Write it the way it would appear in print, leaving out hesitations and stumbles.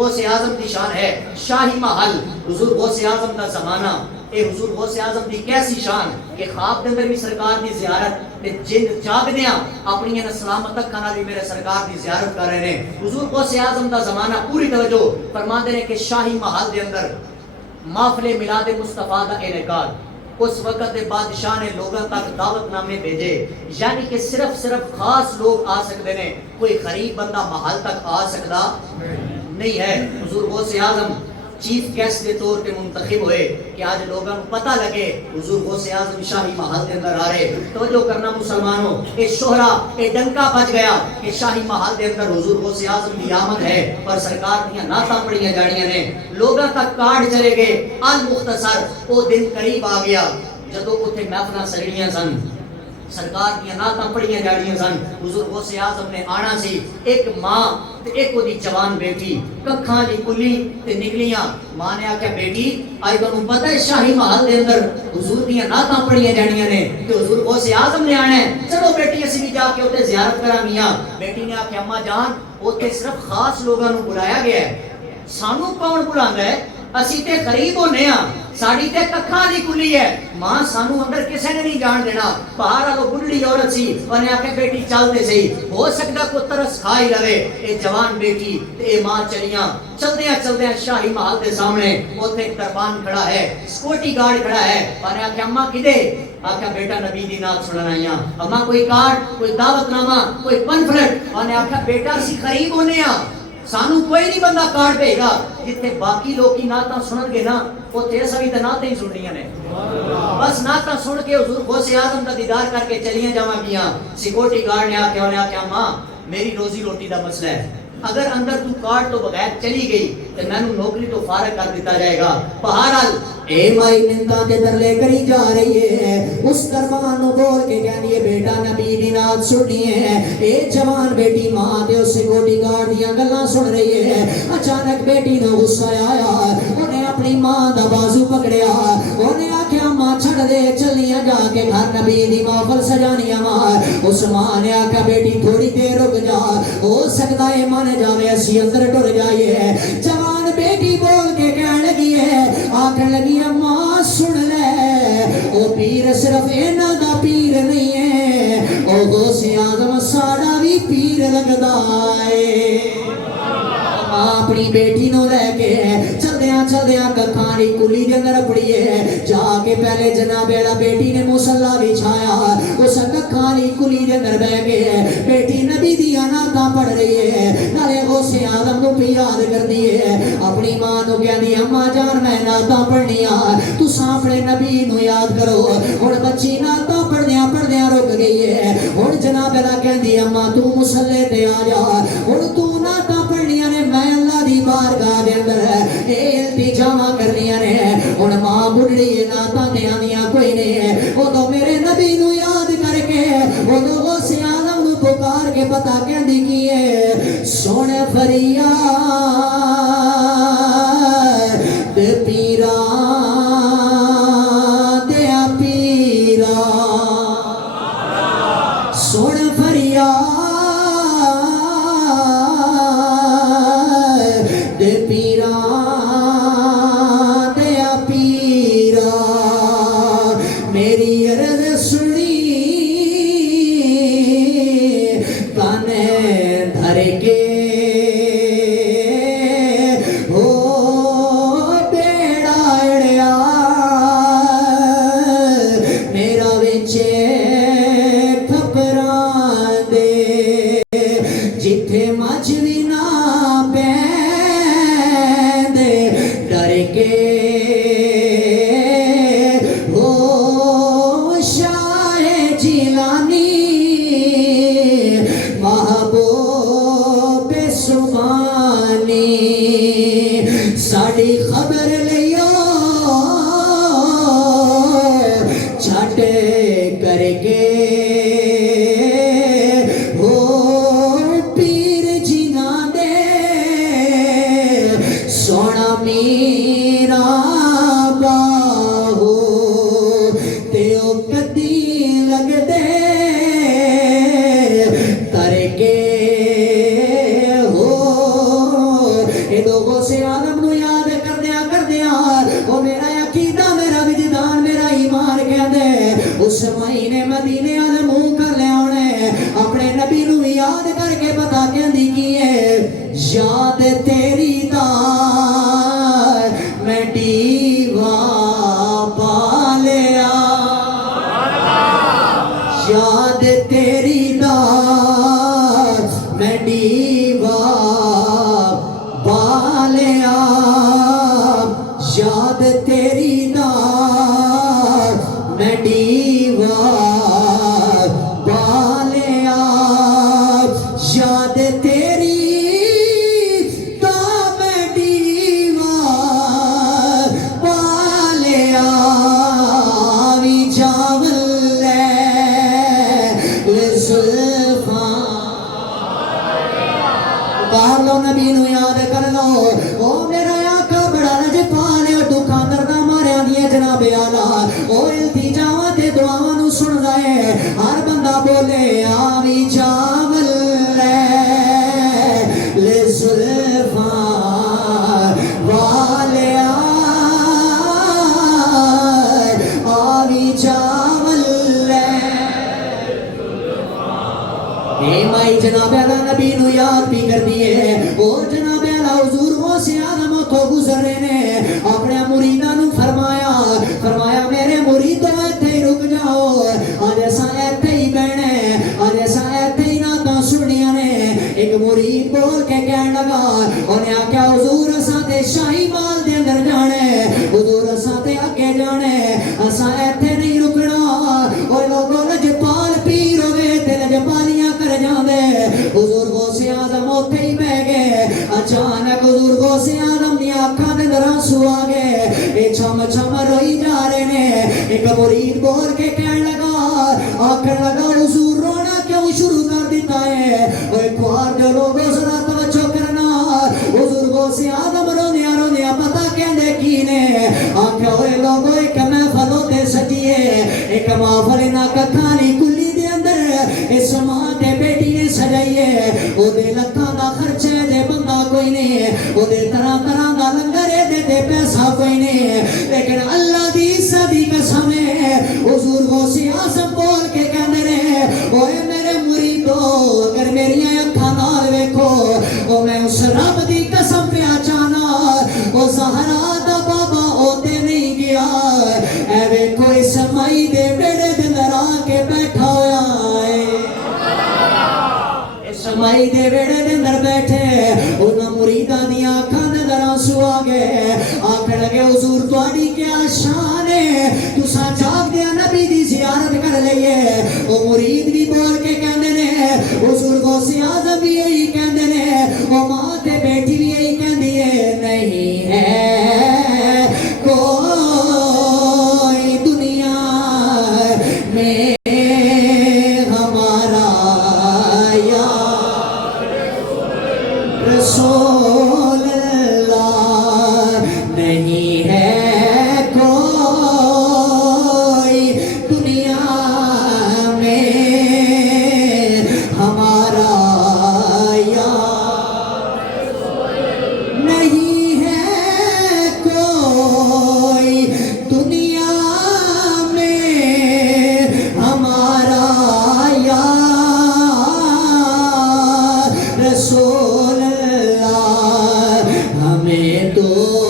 غوث اعظم دی شان ہے شاہی محل حضور غوث اعظم دا زمانہ اے حضور غوث اعظم دی کیسی شان کہ خواب دے اندر بھی سرکار دی زیارت تے جن جاگدیاں اپنی سلامت اکھاں نال بھی میرے سرکار دی زیارت کر رہے ہیں حضور غوث اعظم دا زمانہ پوری توجہ فرماندے نے کہ شاہی محل دے اندر محفل میلاد مصطفیٰ دا انعقاد اس وقت دے بادشاہ نے لوگوں تک دعوت نامے بھیجے یعنی کہ صرف خاص لوگ آ سکتے ہیں کوئی غریب بندہ محل تک آ سکتا نہیں ہے حضور غوث اعظم چیف گیسٹ کے طور پہ منتخب ہوئے کہ آج لوگوں کو پتہ لگے حضور غوث اعظم شاہی محل کے اندر آ رہے توجہ کرنا مسلمانوں یہ شہرا یہ ڈنکا بج گیا کہ شاہی محل کے اندر حضور غوث اعظم کی آمد ہے اور سرکار دیا نعتاں پڑھیاں جانیاں نے لوگوں تک کارڈ چلے گئے المختصر وہ دن قریب آ گیا جدوں اتنے محفلاں سجڑیاں سن سرکار دیا نعتاں پڑھیاں جانیاں سن حضور غوث اعظم نے آنا سی ایک ماں تے ایک دی جوان بیٹی ککھاں دی کلی تے نکلیاں ماں نے آکھیا بیٹی آج تانوں پتہ ہے شاہی محل دے اندر حضور دیاں نعتاں پڑھیاں جانیاں نے تے حضور غوث اعظم نے آنا ہے چلو بیٹی اسی بھی جا کے اوتے زیارت کرانگیاں بیٹی نے آکھیا اماں جان اوتے صرف خاص لوگاں نوں بلایا گیا ہے سانوں کون بلاندا ہے اسی تے غریب ہونے ہاں ساڑی تے ککھاں دی کلی ہے ماں سانو اندر کسے نے نہیں جان دینا باہر آلو بڑھڑی عورت سی انہیں آکے بیٹی چل دے سی ہو سکتا کو ترس کھائی لگے اے جوان بیٹی تے اے ماں چلیاں چلدیاں شاہی محل دے سامنے اوتھے ایک دربان کھڑا ہے سکورٹی گارڈ کھڑا ہے انہیں آکے اماں کدے آکھا بیٹا نبی دی نات سنن آئیاں اماں کوئی کارڈ کوئی دعوت نامہ کوئی پنفلٹ انہیں آکھا بیٹا سی قریب ہونے ہاں سانو کوئی نہیں بندہ کارڈ پہ گا جتنے باقی لوگ کی نعتاں سنن گے نا وہ تیرے سبھی تے نعتیں ہی سننیاں نے بس نعتاں سن کے حضور غوث اعظم دا دیدار کر کے چلیاں جاواں گیاں سیکورٹی گارڈ نے آ کے انہیں آکھیا ماں میری روزی روٹی دا مسئلہ ہے اگر اندر تو کارڈ تو بغیر چلی گئی تو میں نو نوکری تو فارغ کر دیتا جائے گا بہرحال اے مائی نندا دے درلے کری جا رہی ہے اس دربان نو بول کے کہنی ہے بیٹا نبی دی نات سننی ہے اے جوان بیٹی ماں دے اس سیکورٹی گارڈ دیاں گلاں سن رہی ہے اچانک بیٹی نو غصہ آیا انہیں اپنی ماں دا بازو پکڑیا انہیں آکھیا ماں چھڑ دے چلیاں جا کے گھر نبی دی محفل سجانیاں ماں اس ماں نے آکھیا بیٹی تھوڑی دیر رک جا ہو سکتا ہے من جاوے اسی اندر ٹر جائیے جوان بیٹی بول کے کہنے لگی ہے آکھن لگی ماں سن لے او پیر صرف اینا دا پیر نہیں ہے او غوث اعظم ساڑا بھی پیر لگدا ہے ماں اپنی بیٹی نو لے کے چلدیاں ککھانی کلی دے اندر پڑی ہے جا کے پہلے جناب اعلیٰ بیٹی نے مصلا بچھایا اس ککھانی کلی دے اندر بہ گئے بیٹی نبی دیا نعتاں پڑھ رہی ہے نالے غوث اعظم نو بھی یاد کر دیے اپنی ماں نو کہندی اماں جان میں نعتاں پڑھنیاں تساں اپنے نبی نو یاد کرو ہن بچی نعتاں پڑھدیاں رک گئی ہے ہن جناب اعلیٰ کہندی اماں تو مصلے تے آ جا ہن تو نعتاں پڑھنیاں نے میں اللہ دی بارگاہ دے اندر اے التجاواں کرنیاں نے ہن ماں بڑھڑی نعتاں تے آندیاں کوئی نہیں او تو میرے نبی نو یاد کر کے او تو غوث اعظم نو پکار کے پتہ کہندی کی ہے سن فریاد پیرا دیا پیرا سن فریاد پیرا دیا پیرا میری عرض سنی کانے دھر کے ساڑی خبر لیو چھٹ کر کے ہو پیر جینا دے سونا میرا باہو تیو کدی لگ دے تر کے ہو غوث اعظم نو یاد کردیاں کردیاں او میرا عقیدہ میرا وجدان میرا ایمان کہندے اس مہینے مدینے والے منہ کر لیا انہیں اپنے نبی نو یاد کر کے پتا کہندی کی ہے یاد تیری دا میں ڈیوا پا لیا یاد تیری دا میں ڈیوا پا لیا یاد تیری دا میں ڈیوا پا لیا یاد تیری نبی نو یاد کر لو او میرا آقا بڑا رج پالے تو خاندر دا ماریا دیا جناب آلہ او التجاواں تے دعاواں نو سن رہے ہر بندہ بولے آوی جاول لے زلفاں والیا آوی جاول اے مائی جناب آلہ نبی نو یاد بھی کر دیئے اور جناب اعلیٰ حضور غوث اعظم تو گزر رہے نے اپنے مریداں نو فرمایا میرے مریدو ایتھے ہی رک جاؤ آج ایسا ایتھے ہی بہنے آج ایسا ایتھے ہی ناتاں سنیاں نے ایک مرید بول کے کہنے لگا انہیں آکیا حضور اساں تے شاہی مال دے اندر جانے حضور اساں تے اگے جانے اساں ایتھے نہیں رکنا اور لوگوں لجپال پیر ہوئے تے لجپالیاں کر جاندے حضور غوث اعظم اوتھے ہی بہ گئے اچانک حضور غوث اعظم دی آنکھاں دے اندر آنسو آ گئے اے چھم چھم روئی جا رہے نے ایک مرید بول کے کہنے لگا آخر لگا حضور رونا کیوں شروع کر دیتا ہے اوے کوار دے لوگوں ذرا توجہ کرنا حضور غوث اعظم روندیا پتہ کہندے کی نے آکھیا اوے لوگوں ایک محفل تے سجیے ایک محفل نہ کتھانی کلی دے اندر اس ماں تے بیٹی نے سجائیے او دے لکھاں دا خرچے دے بندہ کوئی نہیں او دے طرح طرح دا لنگرے دے پیسہ کوئی نہیں لیکن اللہ دی صدی قسم ہے حضور غوث اعظم بول کے کہندے نے اوے میرے مریدو اگر میری اکھاں نال ویکھو او میں اس رب دی قسم پہ اچانا او زہرا دا بابا اوتے نہیں گیا اے ویکھو اس مائی دے بیڑے دے اندر آ کے بیٹھا ہویا ہے سمائی دے ویڑے دے اندر بیٹھے انہاں مریداں دی آنکھاں دے اندر آنسو آ گئے آکھن لگے حضور تہاڈی کیا شان ہے تساں جاگ دے نبی دی زیارت کر لئیے او مرید بھی بول کے کہندے نے حضور غوث اعظم بھی یہی کہندے نے او ماں تے بیٹی بھی یہی کہندی ہے نہیں ہے کوئی دنیا میں رسول اللہ نہیں ہے کوئی دنیا میں ہمارا یار نہیں ہے کوئی دنیا میں ہمارا یار رسول ہمیں تو